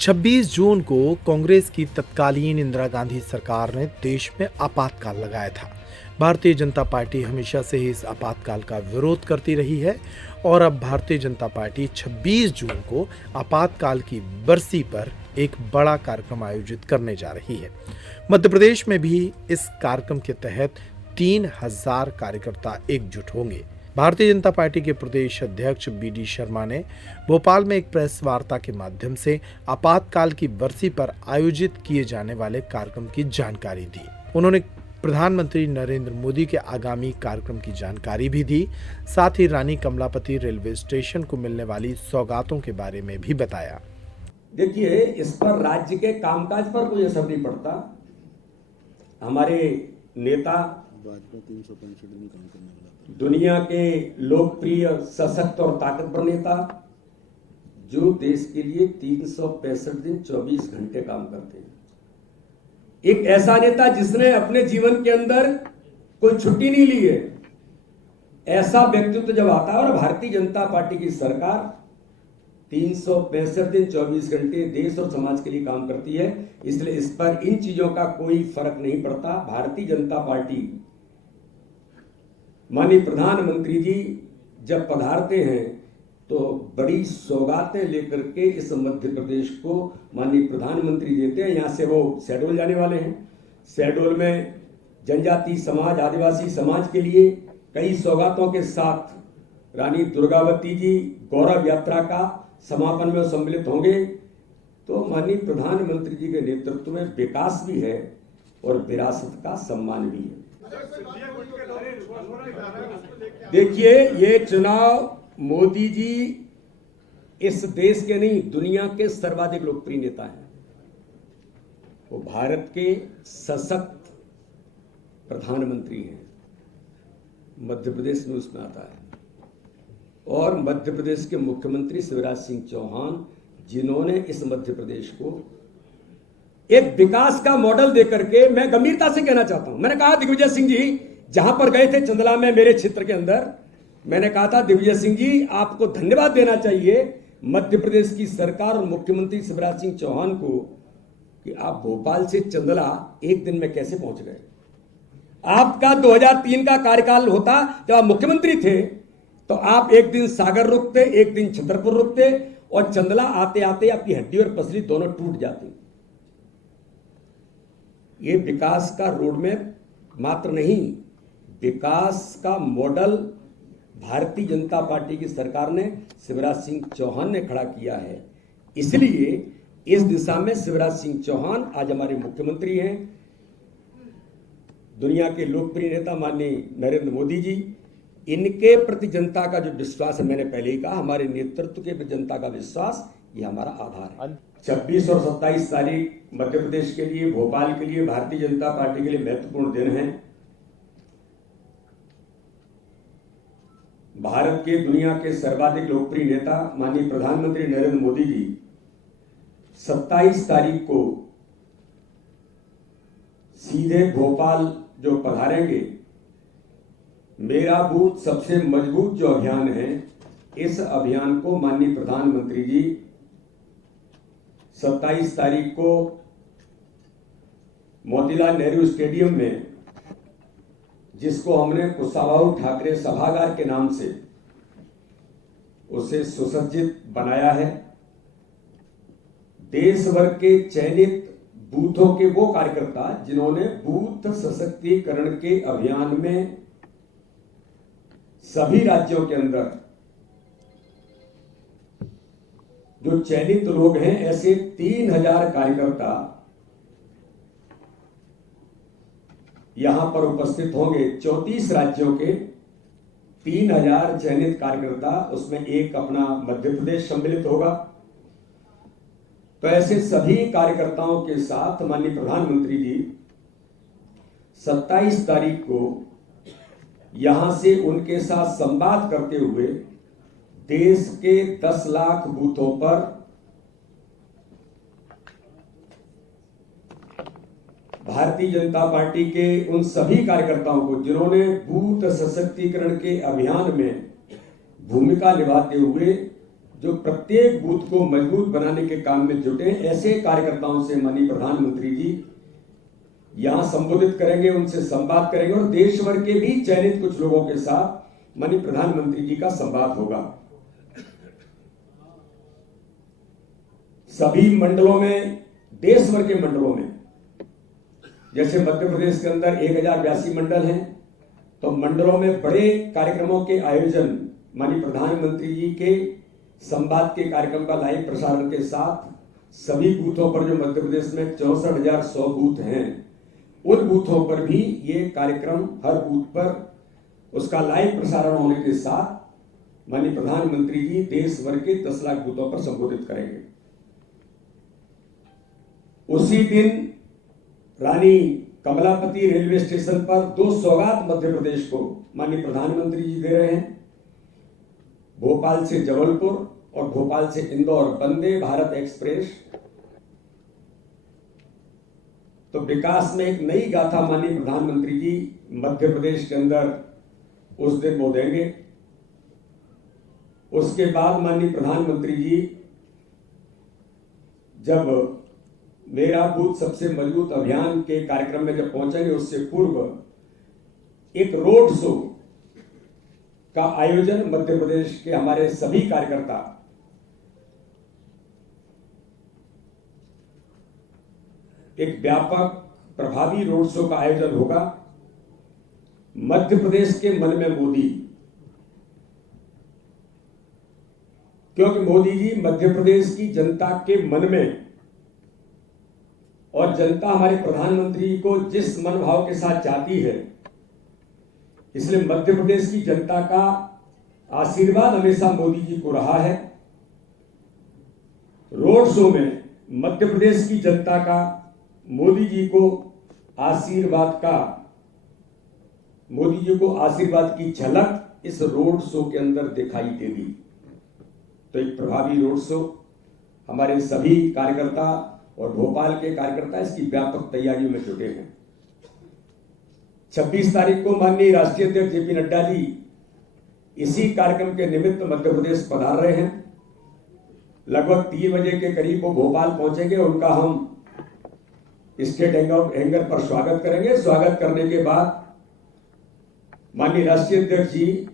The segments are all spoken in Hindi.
26 जून को कांग्रेस की तत्कालीन इंदिरा गांधी सरकार ने देश में आपातकाल लगाया था। भारतीय जनता पार्टी हमेशा से ही इस आपातकाल का विरोध करती रही है और अब भारतीय जनता पार्टी 26 जून को आपातकाल की बरसी पर एक बड़ा कार्यक्रम आयोजित करने जा रही है। मध्य प्रदेश में भी इस कार्यक्रम के तहत 3000 कार्यकर्ता एकजुट होंगे। भारतीय जनता पार्टी के प्रदेश अध्यक्ष बी.डी. शर्मा ने भोपाल में एक प्रेस वार्ता के माध्यम से आपातकाल की बरसी पर आयोजित किए जाने वाले कार्यक्रम की जानकारी दी। उन्होंने प्रधानमंत्री नरेंद्र मोदी के आगामी कार्यक्रम की जानकारी भी दी। साथ ही रानी कमलापति रेलवे स्टेशन को मिलने वाली सौगातों के बारे में भी बताया। देखिए, इस पर राज्य के कामकाज पर कोई असर नहीं पड़ता। हमारे नेता भाजपा 365 दिन काम करने वाला दुनिया के लोकप्रिय, सशक्त और ताकतवर नेता जो देश के लिए 365 दिन 24 घंटे काम करते हैं। एक ऐसा नेता जिसने अपने जीवन के अंदर कोई छुट्टी नहीं ली है। ऐसा व्यक्तित्व जब आता है और भारतीय जनता पार्टी की सरकार 365 दिन 24 घंटे देश और समाज के लिए काम करती है, इसलिए इस पर इन चीजों का कोई फर्क नहीं पड़ता। भारतीय जनता पार्टी, माननीय प्रधानमंत्री जी जब पधारते हैं तो बड़ी सौगातें लेकर के इस मध्य प्रदेश को माननीय प्रधानमंत्री देते हैं। यहाँ से वो शहडोल जाने वाले हैं। शहडोल में जनजाति समाज, आदिवासी समाज के लिए कई सौगातों के साथ रानी दुर्गावती जी गौरव यात्रा का समापन में सम्मिलित होंगे। तो माननीय प्रधानमंत्री जी के नेतृत्व में विकास भी है और विरासत का सम्मान भी है। देखिए, ये चुनाव मोदी जी इस देश के नहीं, दुनिया के सर्वाधिक लोकप्रिय नेता हैं। वो भारत के सशक्त प्रधानमंत्री हैं। मध्य प्रदेश में उसमें आता है और मध्य प्रदेश के मुख्यमंत्री शिवराज सिंह चौहान, जिन्होंने इस मध्य प्रदेश को एक विकास का मॉडल देकर के, मैं गंभीरता से कहना चाहता हूं, मैंने कहा दिग्विजय सिंह जी जहां पर गए थे चंदला में मेरे क्षेत्र के अंदर, मैंने कहा था दिग्विजय सिंह जी आपको धन्यवाद देना चाहिए मध्य प्रदेश की सरकार और मुख्यमंत्री शिवराज सिंह चौहान को कि आप भोपाल से चंदला एक दिन में कैसे पहुंच गए। आपका 2003 का कार्यकाल होता जब आप मुख्यमंत्री थे तो आप एक दिन सागर रुकते, एक दिन छतरपुर रुकते और चंदला आते आते आपकी हड्डी और पसली दोनों टूट जाती। ये विकास का रोडमैप मात्र नहीं, विकास का मॉडल भारतीय जनता पार्टी की सरकार ने, शिवराज सिंह चौहान ने खड़ा किया है। इसलिए इस दिशा में शिवराज सिंह चौहान आज हमारे मुख्यमंत्री हैं। दुनिया के लोकप्रिय नेता माननीय नरेंद्र मोदी जी, इनके प्रति जनता का जो विश्वास है, मैंने पहले ही कहा, हमारे नेतृत्व के प्रति जनता का विश्वास ये हमारा आधार है। 26 और 27 तारीख मध्य प्रदेश के लिए, भोपाल के लिए, भारतीय जनता पार्टी के लिए महत्वपूर्ण दिन है। भारत के दुनिया के सर्वाधिक लोकप्रिय नेता माननीय प्रधानमंत्री नरेंद्र मोदी जी 27 तारीख को सीधे भोपाल जो पधारेंगे, मेरा बूथ सबसे मजबूत जो अभियान है, इस अभियान को माननीय प्रधानमंत्री जी 27 तारीख को मोतीलाल नेहरू स्टेडियम में, जिसको हमने कुशाभाऊ ठाकरे सभागार के नाम से उसे सुसज्जित बनाया है, देश भर के चयनित बूथों के वो कार्यकर्ता जिन्होंने बूथ सशक्तिकरण के अभियान में सभी राज्यों के अंदर जो चयनित लोग हैं, ऐसे 3000 कार्यकर्ता यहां पर उपस्थित होंगे। 34 राज्यों के 3000 चयनित कार्यकर्ता, उसमें एक अपना मध्य प्रदेश सम्मिलित होगा। तो ऐसे सभी कार्यकर्ताओं के साथ माननीय प्रधानमंत्री जी 27 तारीख को यहां से उनके साथ संवाद करते हुए देश के 10 लाख बूथों पर भारतीय जनता पार्टी के उन सभी कार्यकर्ताओं को जिन्होंने बूथ सशक्तिकरण के अभियान में भूमिका निभाते हुए जो प्रत्येक बूथ को मजबूत बनाने के काम में जुटे, ऐसे कार्यकर्ताओं से माननीय प्रधानमंत्री जी यहां संबोधित करेंगे, उनसे संवाद करेंगे और देश भर के भी चयनित कुछ लोगों के साथ माननीय प्रधानमंत्री जी का संवाद होगा। सभी मंडलों में, देश भर के मंडलों में, जैसे मध्य प्रदेश के अंदर 1082 मंडल हैं, तो मंडलों में बड़े कार्यक्रमों के आयोजन माननीय प्रधानमंत्री जी के संवाद के कार्यक्रम का लाइव प्रसारण के साथ सभी बूथों पर, जो मध्य प्रदेश में 64,100 बूथ हैं, उन बूथों पर भी ये कार्यक्रम हर बूथ पर उसका लाइव प्रसारण होने के साथ माननीय प्रधानमंत्री जी देश भर के 10 लाख बूथों पर संबोधित करेंगे। उसी दिन रानी कमलापति रेलवे स्टेशन पर 2 सौगात मध्य प्रदेश को माननीय प्रधानमंत्री जी दे रहे हैं। भोपाल से जबलपुर और भोपाल से इंदौर वंदे भारत एक्सप्रेस। तो विकास में एक नई गाथा माननीय प्रधानमंत्री जी मध्य प्रदेश के अंदर उस दिन वो देंगे। उसके बाद माननीय प्रधानमंत्री जी जब मेरा बूथ सबसे मजबूत अभियान के कार्यक्रम में जब पहुंचेंगे, उससे पूर्व एक रोड शो का आयोजन मध्य प्रदेश के हमारे सभी कार्यकर्ता, एक व्यापक प्रभावी रोड शो का आयोजन होगा। मध्य प्रदेश के मन में मोदी, क्योंकि मोदी जी मध्य प्रदेश की जनता के मन में, और जनता हमारे प्रधानमंत्री को जिस मनोभाव के साथ चाहती है, इसलिए मध्य प्रदेश की जनता का आशीर्वाद हमेशा मोदी जी को रहा है। रोड शो में मध्य प्रदेश की जनता का मोदी जी को आशीर्वाद की झलक इस रोड शो के अंदर दिखाई देगी। तो एक प्रभावी रोड शो, हमारे सभी कार्यकर्ता और भोपाल के कार्यकर्ता इसकी व्यापक तैयारियों में जुटे हैं। 26 तारीख को माननीय राष्ट्रीय अध्यक्ष जेपी नड्डा जी इसी कार्यक्रम के निमित्त मध्य प्रदेश पधार रहे हैं। लगभग 3 बजे के करीब वो भोपाल पहुंचेंगे। उनका हम स्टेट हैंगर पर स्वागत करेंगे। स्वागत करने के बाद माननीय राष्ट्रीय अध्यक्ष जी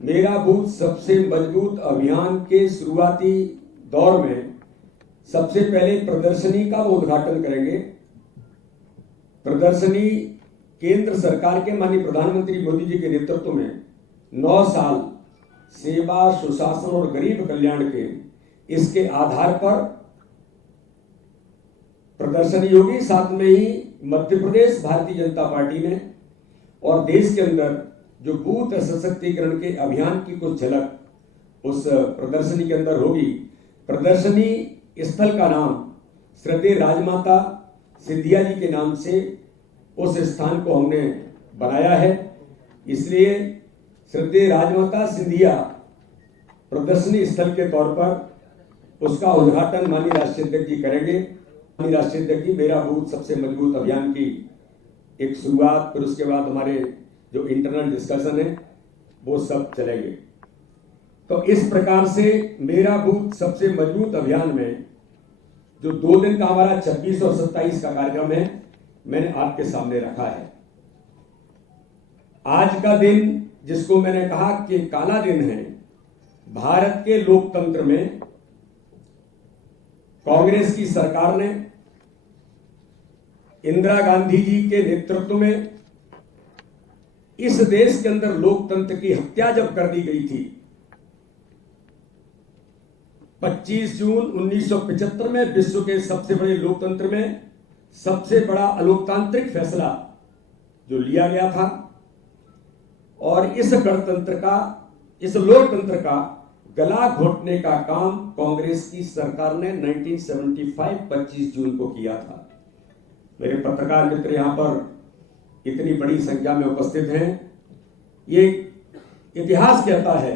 मेरा बूथ सबसे मजबूत अभियान के शुरुआती दौर में सबसे पहले प्रदर्शनी का वो उद्घाटन करेंगे। प्रदर्शनी केंद्र सरकार के माननीय प्रधानमंत्री मोदी जी के नेतृत्व में 9 साल सेवा, सुशासन और गरीब कल्याण के इसके आधार पर प्रदर्शनी होगी। साथ में ही मध्य प्रदेश भारतीय जनता पार्टी ने और देश के अंदर जो बूथ सशक्तिकरण के अभियान की कुछ झलक उस प्रदर्शनी के अंदर होगी। प्रदर्शनी स्थल का नाम श्रद्धेय राजमाता सिंधिया जी के नाम से उस स्थान को हमने बनाया है। इसलिए श्रद्धेय राजमाता सिंधिया प्रदर्शनी स्थल के तौर पर उसका उद्घाटन माननीय राष्ट्रीय अध्यक्ष जी करेंगे। माननीय राष्ट्रीय अध्यक्ष जी मेरा बूथ सबसे मजबूत अभियान की एक शुरुआत, फिर उसके बाद हमारे जो इंटरनल डिस्कशन है वो सब चलेंगे। तो इस प्रकार से मेरा बूथ सबसे मजबूत अभियान में जो 2 दिन का हमारा 26 और 27 का कार्यक्रम है, मैंने आपके सामने रखा है। आज का दिन जिसको मैंने कहा कि काला दिन है, भारत के लोकतंत्र में कांग्रेस की सरकार ने इंदिरा गांधी जी के नेतृत्व में इस देश के अंदर लोकतंत्र की हत्या जब कर दी गई थी, 25 जून 1975 में विश्व के सबसे बड़े लोकतंत्र में सबसे बड़ा अलोकतांत्रिक फैसला जो लिया गया था, और इस गणतंत्र का, इस लोकतंत्र का गला घोटने का काम कांग्रेस की सरकार ने 1975 25 जून को किया था। मेरे पत्रकार मित्र यहां पर इतनी बड़ी संख्या में उपस्थित हैं। ये इतिहास कहता है,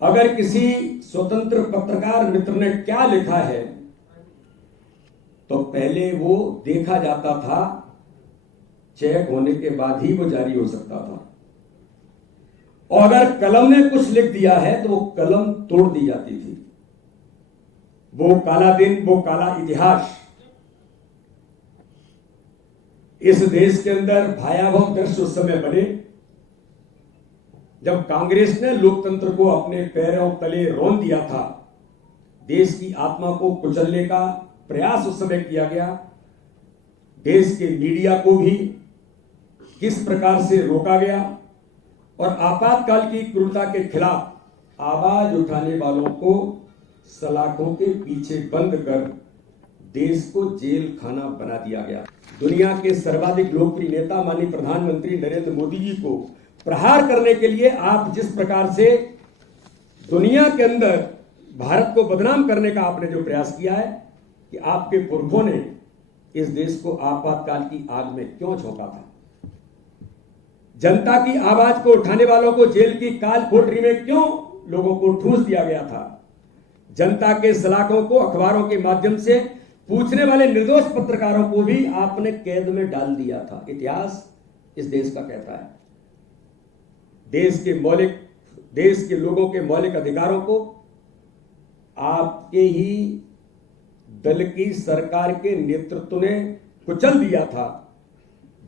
अगर किसी स्वतंत्र पत्रकार मित्र ने क्या लिखा है तो पहले वो देखा जाता था, चेक होने के बाद ही वो जारी हो सकता था। और अगर कलम ने कुछ लिख दिया है तो वो कलम तोड़ दी जाती थी। वो काला दिन, वो काला इतिहास इस देश के अंदर भयावह दृश्य उस समय बने जब कांग्रेस ने लोकतंत्र को अपने पैरों तले रौंद दिया था। देश की आत्मा को कुचलने का प्रयास उस समय किया गया। देश के मीडिया को भी किस प्रकार से रोका गया और आपातकाल की क्रूरता के खिलाफ आवाज उठाने वालों को सलाखों के पीछे बंद कर देश को जेल खाना बना दिया गया। दुनिया के सर्वाधिक लोकप्रिय नेता माननीय प्रधानमंत्री नरेंद्र मोदी जी को प्रहार करने के लिए आप जिस प्रकार से दुनिया के अंदर भारत को बदनाम करने का आपने जो प्रयास किया है कि आपके पुरखों ने इस देश को आपातकाल की आग में क्यों झोंका था। जनता की आवाज को उठाने वालों को जेल की काल कोठरी में क्यों लोगों को ठूंस दिया गया था। जनता के सलाखों को अखबारों के माध्यम से पूछने वाले निर्दोष पत्रकारों को भी आपने कैद में डाल दिया था। इतिहास इस देश का कहता है देश के लोगों के मौलिक अधिकारों को आपके ही दल की सरकार के नेतृत्व ने कुचल दिया था।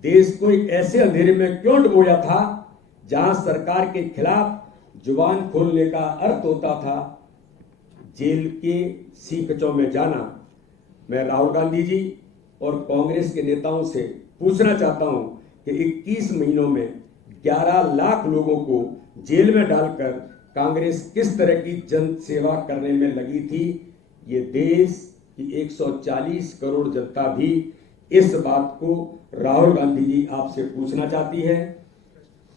देश को एक ऐसे अंधेरे में क्यों डुबोया था जहां सरकार के खिलाफ जुबान खोलने का अर्थ होता था जेल के सीकचों में जाना। मैं राहुल गांधी जी और कांग्रेस के नेताओं से पूछना चाहता हूं कि 21 महीनों में 11 लाख लोगों को जेल में डालकर कांग्रेस किस तरह की जन सेवा करने में लगी थी। ये देश की 140 करोड़ जनता भी इस बात को राहुल गांधी जी आपसे पूछना चाहती है।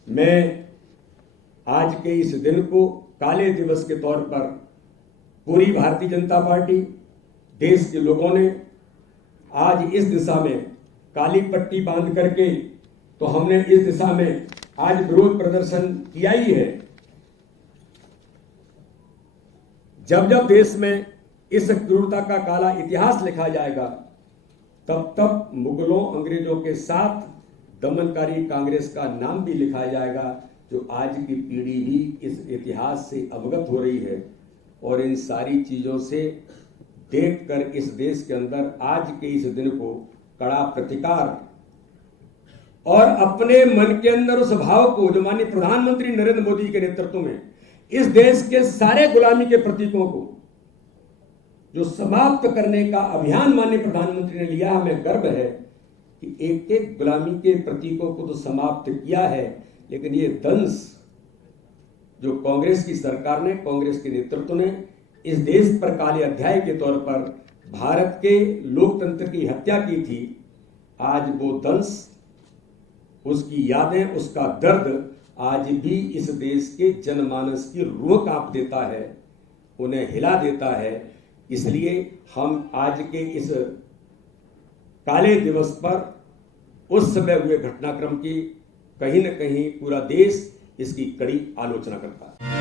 मैं आज के इस दिन को काले दिवस के तौर पर पूरी भारतीय जनता पार्टी देश के लोगों ने आज इस दिशा में काली पट्टी बांध करके तो हमने इस दिशा में आज विरोध प्रदर्शन किया ही है। जब जब देश में इस क्रूरता का काला इतिहास लिखा जाएगा तब तब मुगलों अंग्रेजों के साथ दमनकारी कांग्रेस का नाम भी लिखा जाएगा, जो आज की पीढ़ी भी इस इतिहास से अवगत हो रही है। और इन सारी चीजों से देखकर इस देश के अंदर आज के इस दिन को कड़ा प्रतिकार और अपने मन के अंदर उस भाव को जो माननीय प्रधानमंत्री नरेंद्र मोदी के नेतृत्व में इस देश के सारे गुलामी के प्रतीकों को जो समाप्त करने का अभियान माननीय प्रधानमंत्री ने लिया, हमें गर्व है कि एक एक गुलामी के प्रतीकों को तो समाप्त किया है, लेकिन ये दंश जो कांग्रेस की सरकार ने, कांग्रेस के नेतृत्व ने इस देश पर काले अध्याय के तौर पर भारत के लोकतंत्र की हत्या की थी, आज वो दंश, उसकी यादें, उसका दर्द आज भी इस देश के जनमानस की रूह कांप देता है, उन्हें हिला देता है। इसलिए हम आज के इस काले दिवस पर उस समय हुए घटनाक्रम की कहीं न कहीं पूरा देश इसकी कड़ी आलोचना करता है।